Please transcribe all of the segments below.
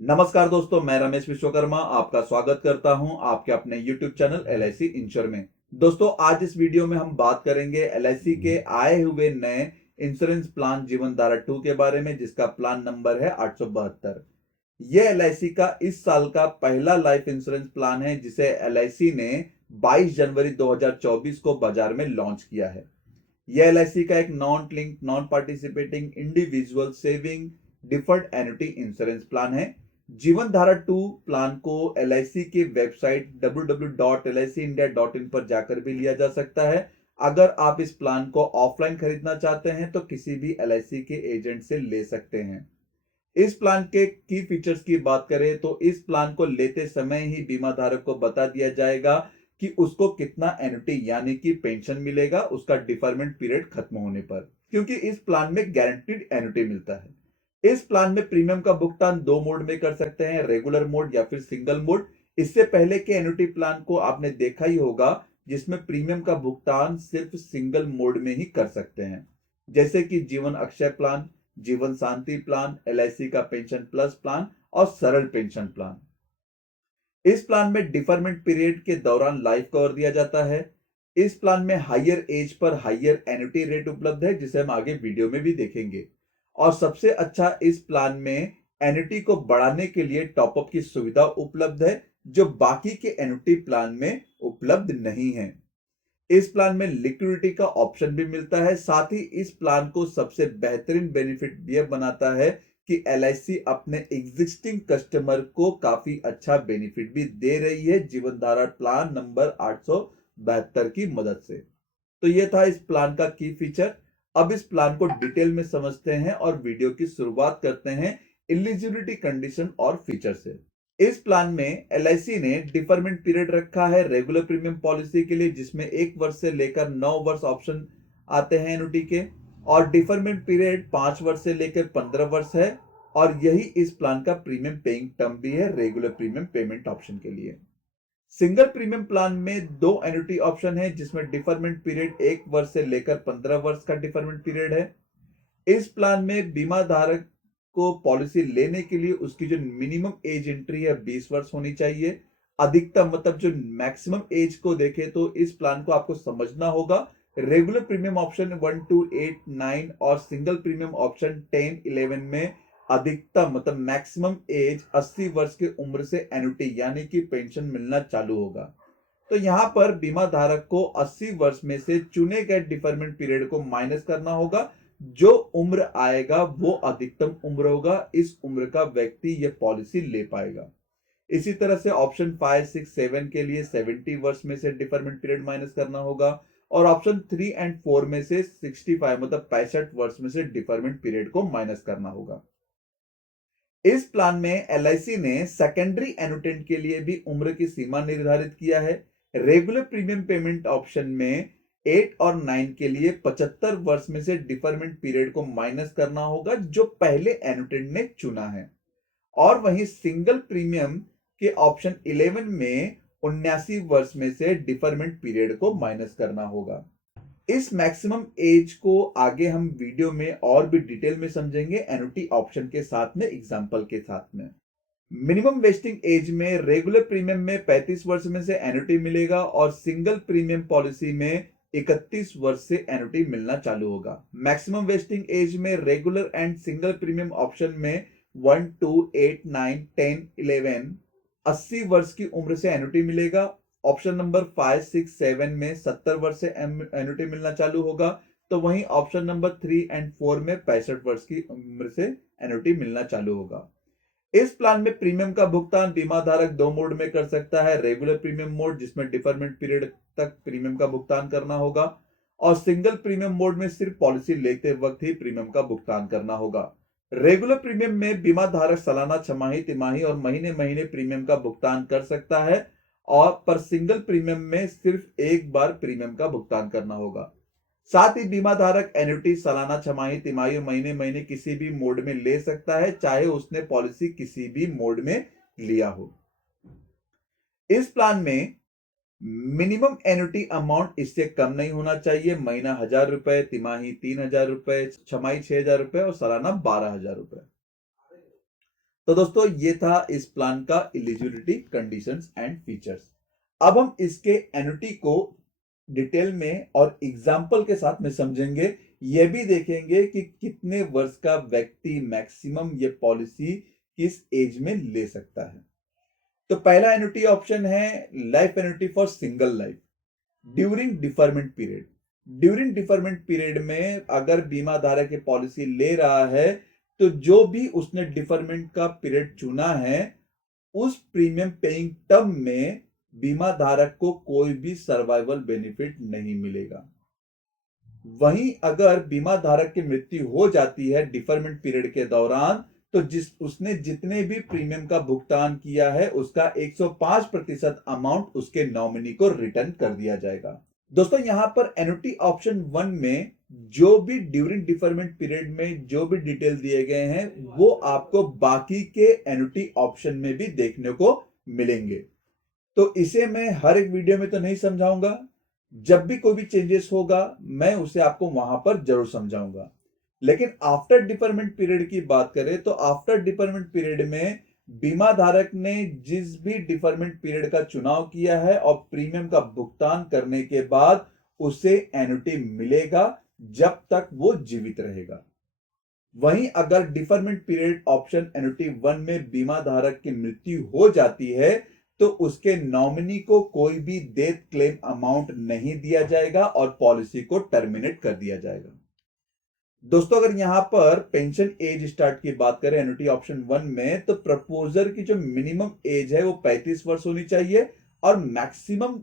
नमस्कार दोस्तों, मैं रमेश विश्वकर्मा आपका स्वागत करता हूं आपके अपने YouTube चैनल LIC इंश्योर में। दोस्तों, आज इस वीडियो में हम बात करेंगे LIC के आए हुए नए इंश्योरेंस प्लान जीवन धारा 2 के बारे में, जिसका प्लान नंबर है 872। यह LIC का इस साल का पहला लाइफ इंश्योरेंस प्लान है जिसे LIC ने 22 जनवरी 2024 को बाजार में लॉन्च किया है। यह LIC का एक non link non participating individual saving deferred annuity insurance plan है। जीवन धारा 2 प्लान को LIC की वेबसाइट www.licindia.in पर जाकर भी लिया जा सकता है। अगर आप इस प्लान को ऑफलाइन खरीदना चाहते हैं तो किसी भी LIC के एजेंट से ले सकते हैं। इस प्लान के की फीचर्स की बात करें तो इस प्लान को लेते समय ही बीमा धारक को बता दिया जाएगा कि उसको कितना एन्युटी यानी कि पेंशन मिलेगा उसका डिफरमेंट पीरियड खत्म होने पर, क्योंकि इस प्लान में गारंटीड एन्युटी मिलता है। इस प्लान में प्रीमियम का भुगतान दो मोड में कर सकते हैं, रेगुलर मोड या फिर सिंगल मोड। इससे पहले के एन्युटी प्लान को आपने देखा ही होगा जिसमें प्रीमियम का भुगतान सिर्फ सिंगल मोड में ही कर सकते हैं, जैसे कि जीवन अक्षय प्लान, जीवन शांति प्लान, LIC का पेंशन प्लस प्लान और सरल पेंशन प्लान। इस प्लान में डिफरमेंट पीरियड के दौरान लाइफ कवर दिया जाता है। इस प्लान में हायर एज पर हायर एन्युटी रेट उपलब्ध है, जिसे हम आगे वीडियो में भी देखेंगे। और सबसे अच्छा, इस प्लान में एन्युटी को बढ़ाने के लिए टॉपअप की सुविधा उपलब्ध है, जो बाकी के एन्युटी प्लान में उपलब्ध नहीं है। इस प्लान में लिक्विडिटी का ऑप्शन भी मिलता है। साथ ही इस प्लान को सबसे बेहतरीन बेनिफिट यह बनाता है कि LIC अपने एग्जिस्टिंग कस्टमर को काफी अच्छा बेनिफिट भी दे रही है जीवन धारा प्लान नंबर 872 की मदद से। तो यह था इस प्लान का की फीचर। अब इस प्लान को डिटेल में समझते हैं और वीडियो की शुरुआत करते हैं एलिजिबिलिटी कंडीशन और फीचर से। इस प्लान में LIC ने डिफरमेंट पीरियड रखा है रेगुलर प्रीमियम पॉलिसी के लिए, जिसमें 1 वर्ष से लेकर 9 वर्ष ऑप्शन आते हैं एन्युटी के, और डिफरमेंट पीरियड 5 वर्ष से लेकर 15 वर्ष है। और यही इस प्लान का प्रीमियम पेइंग टर्म भी है रेगुलर प्रीमियम पेमेंट ऑप्शन के लिए। सिंगल प्रीमियम प्लान में दो एन्युटी ऑप्शन है, जिसमें डिफरमेंट पीरियड 1 वर्ष से लेकर 15 वर्ष का डिफरमेंट पीरियड है। इस प्लान में बीमा धारक को पॉलिसी लेने के लिए उसकी जो मिनिमम एज एंट्री है 20 वर्ष होनी चाहिए। अधिकतम मतलब जो मैक्सिमम एज को देखे तो इस प्लान को आपको समझना होगा। रेगुलर प्रीमियम ऑप्शन 1 2 8 9 और सिंगल प्रीमियम ऑप्शन 10 11 में अधिकतम मतलब मैक्सिमम एज 80 वर्ष की उम्र से एन्युटी यानी कि पेंशन मिलना चालू होगा। तो यहां पर बीमा धारक को 80 वर्ष में से चुने गए डिफरमेंट पीरियड को माइनस करना होगा। जो उम्र आएगा वो अधिकतम उम्र होगा, इस उम्र का व्यक्ति यह पॉलिसी ले पाएगा। इसी तरह से ऑप्शन 5 6 7 के लिए 70 वर्ष में से डिफरमेंट पीरियड माइनस करना होगा, और ऑप्शन 3 एंड 4 में से 65 मतलब 65 वर्ष में से डिफरमेंट पीरियड को माइनस करना होगा। इस प्लान में LIC ने सेकेंडरी एनुटेंट के लिए भी उम्र की सीमा निर्धारित किया है। रेगुलर प्रीमियम पेमेंट ऑप्शन में 8 और 9 के लिए 75 वर्ष में से डिफरमेंट पीरियड को माइनस करना होगा जो पहले एनुटेंट ने चुना है। और वहीं सिंगल प्रीमियम के ऑप्शन 11 में 79 वर्ष में से डिफरमेंट पीरियड को माइनस करना होगा। इस मैक्सिमम एज को आगे हम वीडियो में और भी डिटेल में समझेंगे एन्युटी ऑप्शन के साथ में, एग्जांपल के साथ में। मिनिमम वेस्टिंग एज में रेगुलर प्रीमियम में 35 वर्ष में से एन्युटी मिलेगा, और सिंगल प्रीमियम पॉलिसी में 31 वर्ष से एन्युटी मिलना चालू होगा। मैक्सिमम वेस्टिंग एज में regular and single premium option में 1 2 8 9 10 11 80 वर्ष की उम्र से एन्युटी मिलेगा। ऑप्शन नंबर 5 6 7 में 70 वर्ष से एन्युटी मिलना चालू होगा। तो वहीं ऑप्शन नंबर 3 एंड 4 में 65 वर्ष की उम्र से एन्युटी मिलना चालू होगा। इस प्लान में प्रीमियम का भुगतान बीमा धारक दो मोड में कर सकता है, रेगुलर प्रीमियम मोड जिसमें डिफरमेंट पीरियड तक प्रीमियम का भुगतान करना होगा, और सिंगल प्रीमियम मोड में सिर्फ पॉलिसी लेते वक्त ही प्रीमियम का भुगतान करना होगा। रेगुलर प्रीमियम में बीमा धारक सालाना, छमाही, तिमाही और महीने महीने प्रीमियम का भुगतान कर सकता है, और पर सिंगल प्रीमियम में सिर्फ एक बार प्रीमियम का भुगतान करना होगा। साथ ही बीमा धारक एन्युटी सालाना, छमाही, तिमाही और महीने महीने किसी भी मोड में ले सकता है, चाहे उसने पॉलिसी किसी भी मोड में लिया हो। इस प्लान में मिनिमम एन्युटी अमाउंट इससे कम नहीं होना चाहिए। महीना 1000 रुपए, तिमाही 3000 रुपए, छमाही 6000 रुपए और सालाना 12000 रुपए। तो दोस्तों ये था इस प्लान का एलिजिबिलिटी कंडीशंस एंड फीचर्स। अब हम इसके एन्युटी को डिटेल में और एग्जाम्पल के साथ में समझेंगे। यह भी देखेंगे कि कितने वर्ष का व्यक्ति मैक्सिमम ये पॉलिसी किस एज में ले सकता है। तो पहला एन्युटी ऑप्शन है life annuity for single life during deferment period. During deferment period में अगर बीमा धारक ये पॉलिसी ले रहा है तो जो भी उसने डिफरमेंट का पीरियड चुना है उस प्रीमियम पेइंग टर्म में बीमा धारक को कोई भी सर्वाइवल बेनिफिट नहीं मिलेगा। वहीं अगर बीमा धारक की मृत्यु हो जाती है डिफरमेंट पीरियड के दौरान तो उसने जितने भी प्रीमियम का भुगतान किया है उसका 105% अमाउंट उसके नॉमिनी को रिटर्न कर दिया जाएगा। दोस्तों यहां पर एन्युटी ऑप्शन 1 में जो भी ड्यूरिंग डिफरमेंट पीरियड में जो भी डिटेल दिए गए हैं वो आपको बाकी के एन्युटी ऑप्शन में भी देखने को मिलेंगे। तो इसे मैं हर एक वीडियो में तो नहीं समझाऊंगा, जब भी कोई भी चेंजेस होगा मैं उसे आपको वहां पर जरूर समझाऊंगा। लेकिन आफ्टर डिफरमेंट पीरियड की बात करें तो आफ्टर डिफरमेंट पीरियड में बीमा धारक ने जिस भी डिफरमेंट पीरियड का चुनाव किया है और प्रीमियम का भुगतान करने के बाद उसे एन्युटी मिलेगा जब तक वो जीवित रहेगा। वहीं अगर डिफरमेंट पीरियड ऑप्शन एन्युटी 1 में बीमा धारक की मृत्यु हो जाती है तो उसके नॉमिनी को कोई भी डेथ क्लेम अमाउंट नहीं दिया जाएगा और पॉलिसी को टर्मिनेट कर दिया जाएगा। दोस्तों अगर यहां पर पेंशन एज स्टार्ट की बात करें एन्युटी ऑप्शन 1 में तो प्रपोजर की जो मिनिमम एज है वो 35 वर्ष होनी चाहिए और मैक्सिमम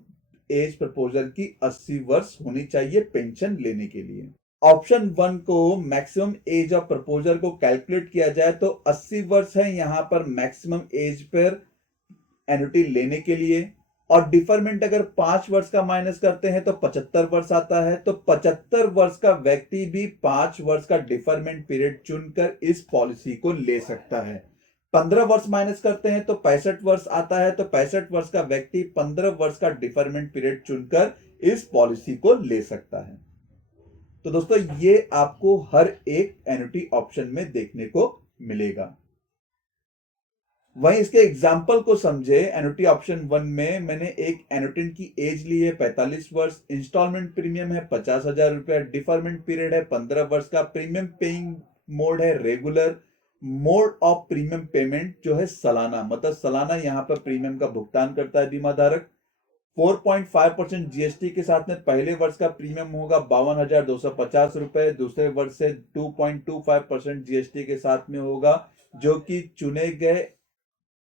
एज प्रपोजर की 80 वर्ष होनी चाहिए पेंशन लेने के लिए। ऑप्शन 1 को मैक्सिमम एज ऑफ प्रपोजर को कैलकुलेट किया जाए तो 80 वर्ष है यहां पर मैक्सिमम एज पर एन्युटी लेने के लिए और डिफरमेंट अगर 5 वर्ष का माइनस करते हैं तो 75 वर्ष आता है। तो 75 वर्ष का व्यक्ति भी 5 वर्ष का डिफरमेंट पीरियड चुनकर इस पॉलिसी को ले सकता है। 15 वर्ष माइनस करते हैं तो 65 वर्ष आता है। तो 65 वर्ष का व्यक्ति 15 वर्ष का डिफरमेंट पीरियड चुनकर इस पॉलिसी को ले सकता है। तो दोस्तों ये आपको हर एक एन्युटी ऑप्शन में देखने को मिलेगा। वहीं इसके एग्जाम्पल को समझे एन्युटी ऑप्शन 1 में मैंने एक एन्युटेंट की एज ली है 45 वर्ष, इंस्टॉलमेंट प्रीमियम है 50,000 रुपया, डिफरमेंट पीरियड है 15 वर्ष का, प्रीमियम पेइंग मोड है regular, mode of premium payment जो है सालाना, मतलब सालाना यहां पर प्रीमियम का भुगतान करता है बीमा धारक। 4.5% जीएसटी के साथ में पहले वर्ष का प्रीमियम होगा 52,250 रुपए, दूसरे वर्ष से 2.25% जीएसटी के साथ में होगा जो कि चुने गए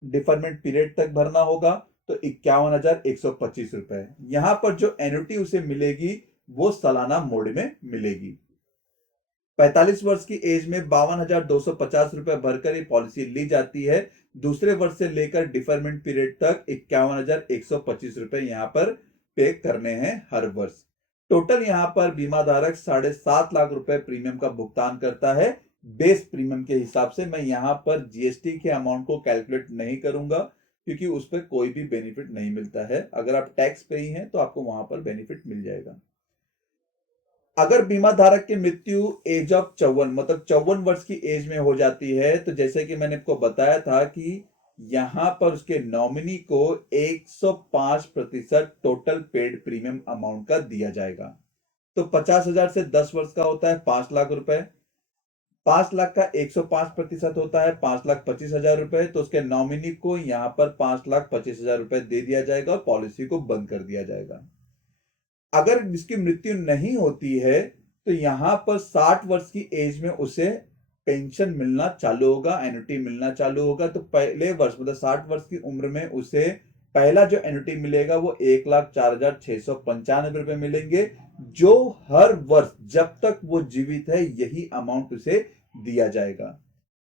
डिफरमेंट पीरियड तक भरना होगा तो 51,125 रुपए। यहां पर जो एन्युटी उसे मिलेगी वो सालाना मोड में मिलेगी। 45 वर्ष की एज में 52,250 रुपए भरकर ये पॉलिसी ली जाती है। दूसरे वर्ष से लेकर डिफरमेंट पीरियड तक 51,125 रुपए यहां पर पे करने हैं हर वर्ष। टोटल यहां पर बीमा धारक 7.5 लाख रुपए प्रीमियम का भुगतान करता है बेस प्रीमियम के हिसाब से। मैं यहां पर जीएसटी के अमाउंट को कैलकुलेट नहीं करूंगा क्योंकि उस पर कोई भी बेनिफिट नहीं मिलता है। अगर आप टैक्स पे ही हैं तो आपको वहां पर बेनिफिट मिल जाएगा। अगर बीमा धारक की मृत्यु एज ऑफ 54 मतलब 54 वर्ष की एज में हो जाती है तो जैसे कि मैंने आपको बताया था कि यहां पर उसके नॉमिनी को 105% टोटल पेड प्रीमियम अमाउंट का दिया जाएगा। तो 50,000 से 10 वर्ष का होता है 5 लाख रुपए, 5 लाख का 105% होता है 5,25,000 रुपए। तो उसके नॉमिनी को यहां पर 5,25,000 रुपए दे दिया जाएगा और पॉलिसी को बंद कर दिया जाएगा। अगर इसकी मृत्यु नहीं होती है तो यहां पर 60 वर्ष की एज में उसे पेंशन मिलना चालू होगा, एन्युटी मिलना चालू होगा। तो पहले वर्ष मतलब 60 वर्ष की उम्र में उसे पहला जो एन्युटी मिलेगा वो 1,04,695 रुपए मिलेंगे जो हर वर्ष जब तक वो जीवित है यही अमाउंट उसे दिया जाएगा।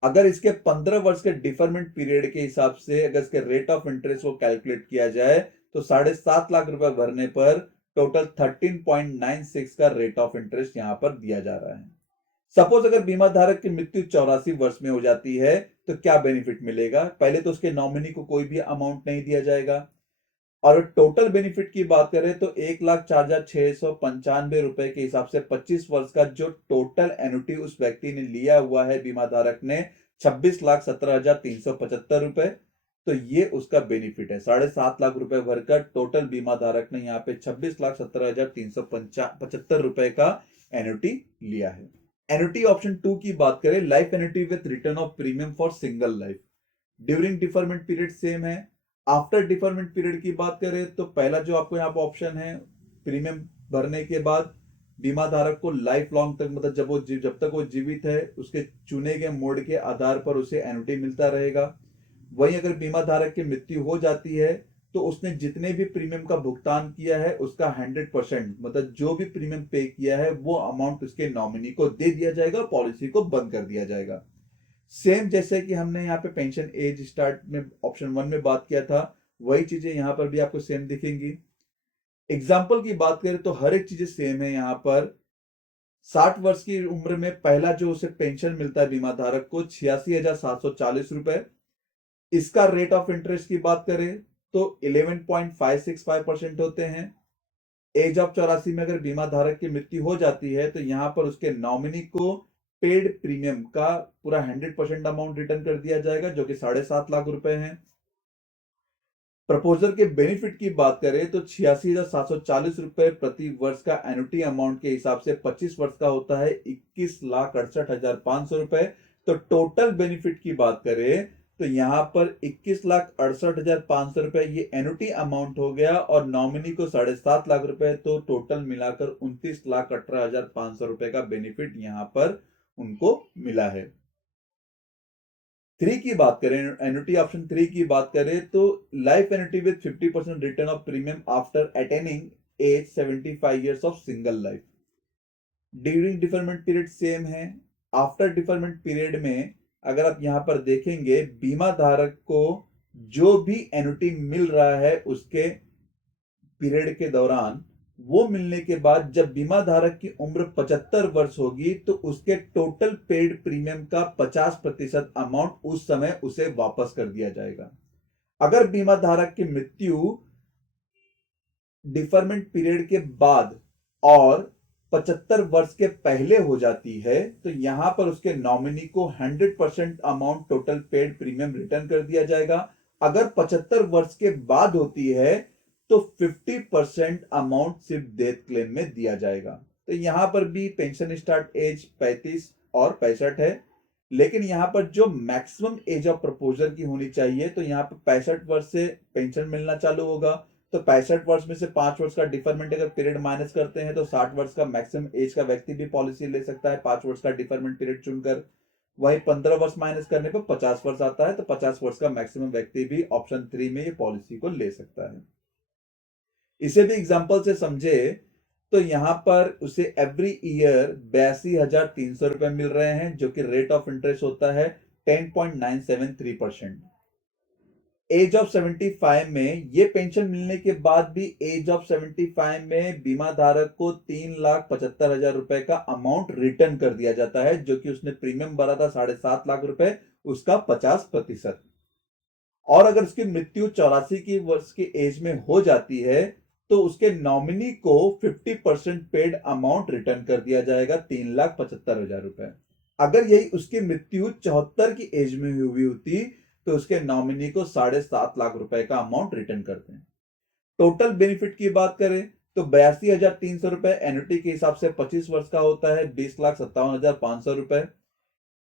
अगर इसके 15 वर्ष के डिफरमेंट पीरियड के हिसाब से अगर इसके रेट ऑफ इंटरेस्ट को कैलकुलेट किया जाए तो 7.5 लाख रुपए भरने पर टोटल 13.96 का रेट ऑफ इंटरेस्ट यहां पर दिया जा रहा है। सपोज अगर बीमा धारक की मृत्यु 84 वर्ष में हो जाती है तो क्या बेनिफिट मिलेगा? पहले तो उसके नॉमिनी को कोई भी अमाउंट नहीं दिया जाएगा और टोटल बेनिफिट की बात करें तो 1,04,695 रुपए के हिसाब से 25 वर्ष का जो टोटल एन्युटी उस व्यक्ति ने लिया हुआ है बीमा धारक ने 26,17,375 तो ये उसका बेनिफिट है। 7.5 लाख रुपए भरकर टोटल बीमा धारक ने यहाँ पे 26,17,375 रुपए का एन्युटी लिया है। एन्युटी ऑप्शन 2 की बात करें, life annuity with return of premium for single life. During deferment period same है। आफ्टर डिफरमेंट पीरियड की बात करें तो पहला जो आपको यहाँ पे ऑप्शन है, प्रीमियम भरने के बाद बीमा धारक को लाइफ लॉन्ग तक, मतलब जब तक वो जीवित है उसके चुने गए मोड के आधार पर उसे एन्युटी मिलता रहेगा। वहीं अगर बीमा धारक की मृत्यु हो जाती है तो उसने जितने भी प्रीमियम का भुगतान किया है उसका 100%, मतलब जो भी प्रीमियम पे किया है वो अमाउंट उसके नॉमिनी को दे दिया जाएगा, पॉलिसी को बंद कर दिया जाएगा। सेम जैसे कि हमने यहाँ पे पेंशन एज स्टार्ट में ऑप्शन 1 में बात किया था, वही चीजें यहाँ पर भी आपको सेम दिखेंगी। एग्जाम्पल की बात करें तो हर एक चीजें सेम है। यहाँ पर 60 वर्ष की उम्र में पहला जो उसे पेंशन मिलता है बीमा धारक को 86,740 रुपए। इसका रेट ऑफ इंटरेस्ट की बात करें तो 11.565% होते हैं। एज ऑफ 84 में अगर बीमा धारक की मृत्यु हो जाती है तो यहां पर उसके नॉमिनी को पेड प्रीमियम का पूरा 100% अमाउंट रिटर्न कर दिया जाएगा, जो कि 7.5 लाख रुपए है। प्रपोजल के बेनिफिट की बात करें तो 86,740 रुपए प्रति वर्ष का एन्युटी अमाउंट के हिसाब से 25 वर्ष का होता है 21,68,500 रुपए। तो टोटल बेनिफिट की बात करें तो यहां पर 21,68,500 रुपए ये एन्युटी अमाउंट हो गया, और नॉमिनी को 7.5 लाख रुपए, तो टोटल मिलाकर 29,18,500 रुपए का बेनिफिट यहां पर उनको मिला है। 3 की बात करें, एन्युटी ऑप्शन 3 की बात करें तो life annuity with 50% return of premium after attaining age 75 years of single life. During deferment period same है। आफ्टर डिफरमेंट पीरियड में अगर आप यहां पर देखेंगे, बीमा धारक को जो भी एन्युटी मिल रहा है उसके पीरियड के दौरान, वो मिलने के बाद जब बीमा धारक की उम्र 75 वर्ष होगी तो उसके टोटल पेड प्रीमियम का 50% अमाउंट उस समय उसे वापस कर दिया जाएगा। अगर बीमा धारक की मृत्यु डिफरमेंट पीरियड के बाद और 75 वर्ष के पहले हो जाती है तो यहां पर उसके नॉमिनी को 100% amount total paid premium return कर दिया जाएगा। अगर 75 वर्ष के बाद होती है तो 50% अमाउंट सिर्फ डेथ क्लेम में दिया जाएगा। तो यहां पर भी पेंशन स्टार्ट एज 35 और 65 है, लेकिन यहां पर जो मैक्सिमम एज ऑफ प्रपोजल की होनी चाहिए तो यहां पर 65 वर्ष से पेंशन मिलना चालू होगा। तो 65 वर्ष में से 5 वर्ष का डिफरमेंट अगर पीरियड माइनस करते हैं तो 60 वर्ष का मैक्सिमम एज का व्यक्ति भी पॉलिसी ले सकता है 5 वर्ष का डिफरमेंट पीरियड चुनकर। वही 15 वर्ष माइनस करने पर 50 वर्ष आता है, तो 50 वर्ष का मैक्सिमम व्यक्ति भी ऑप्शन 3 में ये पॉलिसी को ले सकता है। इसे भी एग्जांपल से समझे तो यहां पर उसे एवरी ईयर 82,300 रुपए मिल रहे हैं, जो कि रेट ऑफ इंटरेस्ट होता है 10.973%। एज ऑफ 75 में ये पेंशन मिलने के बाद भी एज ऑफ 75 में बीमा धारक को 3,75,000 रुपए का अमाउंट रिटर्न कर दिया जाता है, जो कि उसने प्रीमियम भरा था 7.5 लाख रुपए, उसका 50%। और अगर उसकी मृत्यु 84 की वर्ष की एज में हो जाती है तो उसके नॉमिनी को 50% पेड अमाउंट रिटर्न कर दिया जाएगा 3,75,000 रुपए। अगर यही उसकी मृत्यु 74 की एज में हुई होती तो उसके नॉमिनी को 7.5 लाख रुपए का अमाउंट रिटर्न करते हैं। टोटल बेनिफिट की बात करें तो 82,300 रुपए एन्युटी के हिसाब से 25 वर्ष का होता है 20,57,500 रुपए।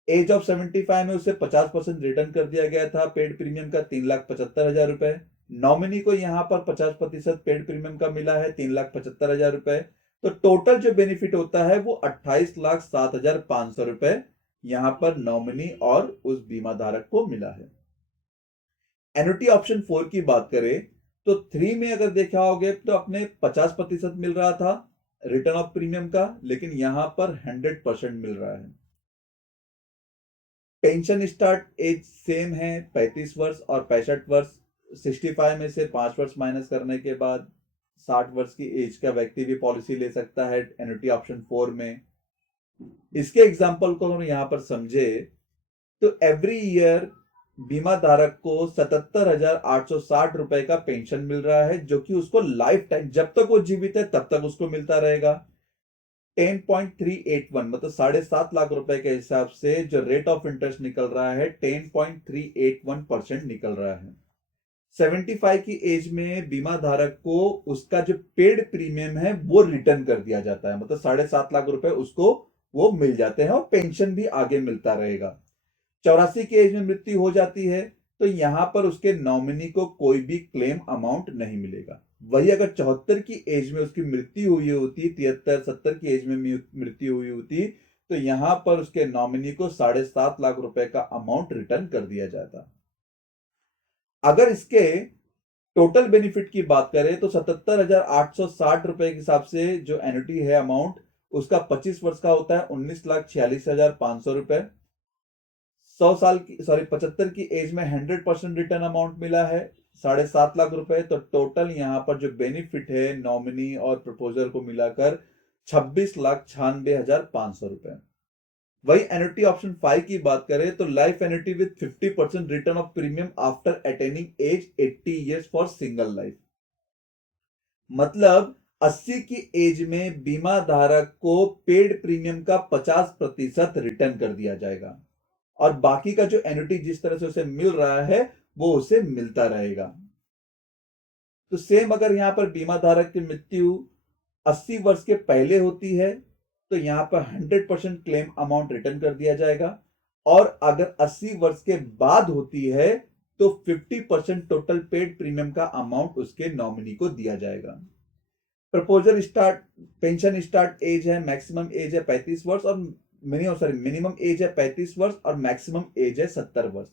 एज ऑफ 75 में उसे 50% रिटर्न कर दिया गया था पेड प्रीमियम का 3,75,000 रुपए। नॉमिनी को यहां पर 50% पेड प्रीमियम का मिला है 3,75,000 रुपए। तो टोटल जो बेनिफिट होता है वो 28,07,500 रुपए यहां पर नॉमिनी और उस बीमा धारक को मिला है। एन्युटी ऑप्शन 4 की बात करें तो 3 में अगर देखा होगे तो अपने 50% मिल रहा था रिटर्न ऑफ प्रीमियम का, लेकिन यहां पर 100% मिल रहा है। पेंशन स्टार्ट एज सेम है 35 वर्ष और 65 वर्ष। 65 में से 5 वर्ष माइनस करने के बाद 60 वर्ष की एज का व्यक्ति भी पॉलिसी ले सकता है एन्युटी ऑप्शन 4 में। इसके एग्जांपल को हम यहां पर समझे तो एवरी ईयर बीमा धारक को 77,860 रुपए का पेंशन मिल रहा है, जो कि उसको लाइफ टाइम, जब तक वो जीवित है तब तक उसको मिलता रहेगा। 10.381 मतलब 7.5 लाख रुपए के हिसाब से जो रेट ऑफ इंटरेस्ट निकल रहा है 10.381% निकल रहा है। 75 की एज में बीमा धारक को उसका जो पेड प्रीमियम है वो रिटर्न कर दिया जाता है, मतलब 7.5 लाख रुपए उसको वो मिल जाते हैं और पेंशन भी आगे मिलता रहेगा। 84 की एज में मृत्यु हो जाती है तो यहां पर उसके नॉमिनी को कोई भी क्लेम अमाउंट नहीं मिलेगा। वही अगर 74 की एज में उसकी मृत्यु हुई होती, 73 70 की एज में मृत्यु हुई होती, तो यहां पर उसके नॉमिनी को 7.5 लाख रुपए का अमाउंट रिटर्न कर दिया जाता। अगर इसके टोटल बेनिफिट की बात करें तो 77,860 रुपए के हिसाब से जो एन्युटी है अमाउंट उसका 25 वर्ष का होता है 19,46,500 रुपए। 75 की एज में 100% रिटर्न अमाउंट मिला है 7.5 लाख रुपए। तो टोटल यहां पर जो बेनिफिट है नॉमिनी और प्रपोजर को मिलाकर 26,96,500 रुपए। वही एन्युटी ऑप्शन 5 की बात करें तो life annuity with 50% return of premium after attaining age 80 years for single life. मतलब 80 की एज में बीमा धारक को पेड प्रीमियम का 50% रिटर्न कर दिया जाएगा और बाकी का जो एन्युटी जिस तरह से उसे मिल रहा है वो उसे मिलता रहेगा। तो सेम अगर यहां पर बीमा धारक की मृत्यु 80 वर्ष के पहले होती है तो यहां पर 100% क्लेम अमाउंट रिटर्न कर दिया जाएगा और अगर 80 वर्ष के बाद होती है तो 50% टोटल पेड प्रीमियम का अमाउंट उसके नॉमिनी को दिया जाएगा। Proposal start pension start age है, मैक्सिमम एज है 35 वर्ष और मिनिमम एज है 35 वर्ष और मैक्सिमम एज है 70 वर्ष।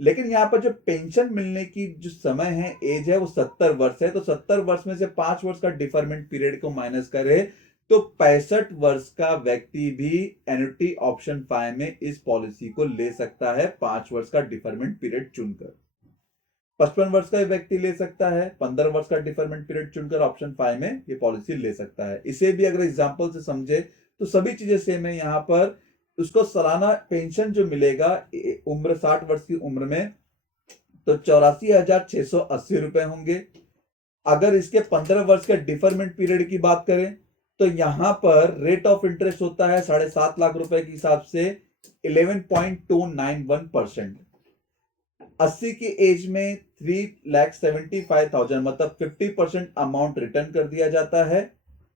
लेकिन यहां पर जो पेंशन मिलने की जो समय है एज है वो 70 वर्ष है। तो 70 वर्ष में से 5 वर्ष का डिफरमेंट पीरियड को माइनस करें तो 65 वर्ष का व्यक्ति भी एन्युटी ऑप्शन 5 में इस पॉलिसी को ले सकता है 5 वर्ष का डिफरमेंट पीरियड चुनकर। 55 वर्ष का व्यक्ति ले सकता है 15 वर्ष का डिफरमेंट पीरियड चुनकर ऑप्शन 5 में ये पॉलिसी ले सकता है। इसे भी अगर एग्जांपल से समझे तो सभी चीजें सेम है। यहां पर उसको सालाना पेंशन जो मिलेगा उम्र 60 वर्ष की उम्र में तो 84,680 रुपए होंगे। अगर इसके 15 वर्ष के डिफरमेंट पीरियड की बात करें तो यहां पर रेट ऑफ इंटरेस्ट होता है 7.5 लाख रुपए के हिसाब से 11.291%। 80 की एज में 3,75,000 मतलब 50% अमाउंट रिटर्न कर दिया जाता है।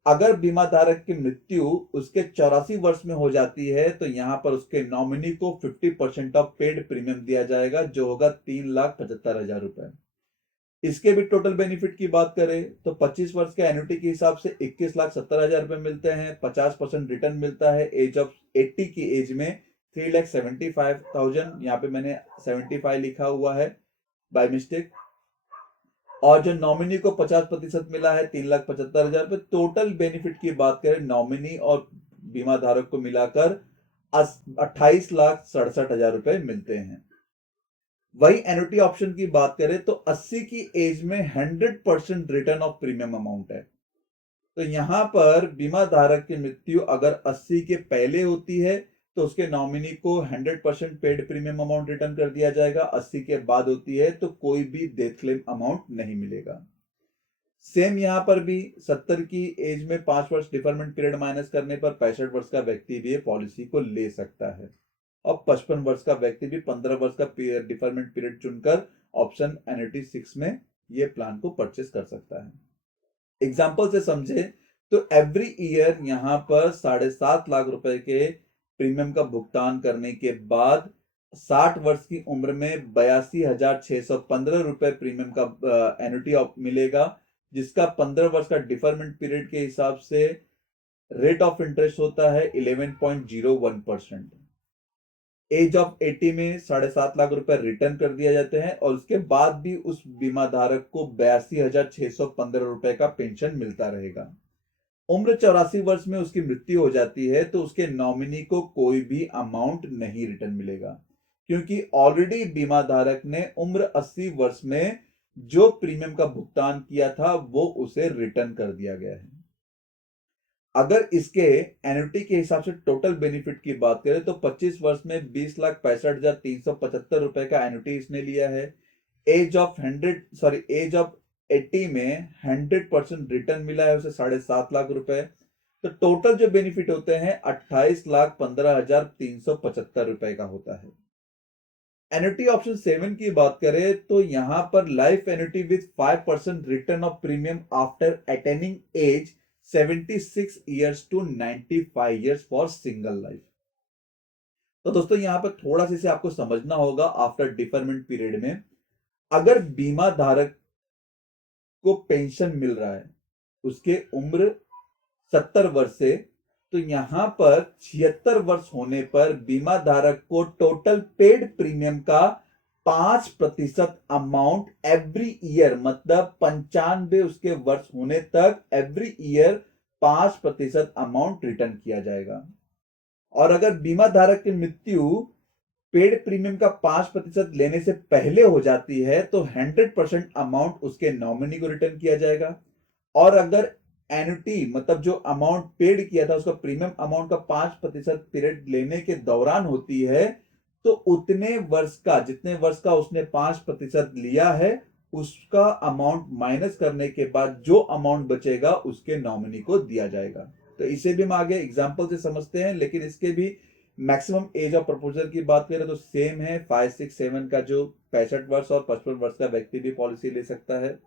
अगर बीमा धारक की मृत्यु उसके 84 वर्ष में हो जाती है तो यहां पर उसके नॉमिनी को 50% ऑफ पेड प्रीमियम दिया जाएगा जो होगा 3,75,000 रुपए। इसके भी टोटल बेनिफिट की बात करें तो 25 वर्ष के एन्युटी के हिसाब से 21,70,000 रुपए मिलते हैं, 50% रिटर्न मिलता है। एज ऑफ 80 की एज में 3,75,000, यहाँ पे मैंने 75 लिखा हुआ है बाय मिस्टेक। और जो नॉमिनी को 50% मिला है 3,75,000 रुपए। टोटल बेनिफिट की बात करें नॉमिनी और बीमा धारक को मिलाकर 28,67,000 रुपए मिलते हैं। वही एन्युटी ऑप्शन की बात करें तो 80 की एज में 100% रिटर्न ऑफ प्रीमियम अमाउंट है। तो यहां पर बीमा धारक की मृत्यु अगर 80 के पहले होती है तो उसके नॉमिनी को 100% पेड प्रीमियम अमाउंट रिटर्न कर दिया जाएगा। 80 के बाद होती है तो कोई भी डेथ क्लेम अमाउंट नहीं मिलेगा। सेम यहां पर भी 70 की एज में 5 वर्ष डिफरमेंट पीरियड माइनस करने पर 65 वर्ष का व्यक्ति भी पॉलिसी को ले सकता है और 55 वर्ष का व्यक्ति भी 15 वर्ष का डिफरमेंट पीरियड चुनकर ऑप्शन एन्युटी 6 में ये प्लान को परचेस कर सकता है। एग्जाम्पल से समझे तो एवरी ईयर यहां पर 7.5 लाख रुपए के प्रीमियम का भुगतान करने के बाद 60 वर्ष की उम्र में 82,615 रुपए प्रीमियम का एन्युटी मिलेगा जिसका 15 वर्ष का डिफरमेंट पीरियड के हिसाब से रेट ऑफ इंटरेस्ट होता है 11.01%। एज ऑफ 80 में 7.5 लाख रुपए रिटर्न कर दिया जाते हैं और उसके बाद भी उस बीमा धारक को 82,615 रुपए का पेंशन मिलता रहेगा। उम्र 84 वर्ष में उसकी मृत्यु हो जाती है तो उसके नॉमिनी को कोई भी अमाउंट नहीं रिटर्न मिलेगा क्योंकि ऑलरेडी बीमा धारक ने उम्र 80 वर्ष में जो प्रीमियम का भुगतान किया था वो उसे रिटर्न कर दिया गया है। अगर इसके एन्युटी के हिसाब से टोटल बेनिफिट की बात करें तो 25 वर्ष में 20,65,375 रुपए का एन्युटी इसने लिया है। एज ऑफ 80 में 100% रिटर्न मिला है उसे 7.5 लाख रुपए। तो टोटल जो बेनिफिट होते हैं 28,15,375 रुपए का होता है। एन्युटी ऑप्शन 7 की बात करें तो यहां पर life annuity with 5% return of premium after attaining age 76 years to 95 years for single life. तो दोस्तों यहां पर थोड़ा सा इसे आपको समझना होगा। आफ्टर डिफरमेंट पीरियड में अगर बीमा धारक को पेंशन मिल रहा है, उसके उम्र 70 वर्ष से, तो यहां पर 76 वर्ष होने पर बीमा धारक को टोटल पेड प्रीमियम का 5% अमाउंट एवरी ईयर, मतलब 95 उसके वर्ष होने तक एवरी ईयर 5% अमाउंट रिटर्न किया जाएगा। और अगर बीमा धारक की मृत्यु पेड प्रीमियम का 5% लेने से पहले हो जाती है तो 100% अमाउंट उसके नॉमिनी को रिटर्न किया जाएगा। और अगर एन्युटी मतलब जो अमाउंट पेड किया था उसका प्रीमियम अमाउंट का 5% पीरियड लेने के दौरान होती है तो उतने वर्ष का, जितने वर्ष का उसने 5% लिया है, उसका अमाउंट माइनस करने के बाद जो अमाउंट बचेगा उसके नॉमिनी को दिया जाएगा। तो इसे भी हम आगे एग्जांपल से समझते हैं, लेकिन इसके भी मैक्सिमम एज ऑफ प्रपोजल की बात करें तो सेम है 5, 6, 7 का, जो 65 वर्ष और 55 वर्ष का व्यक्ति भी पॉलिसी ले सकता है।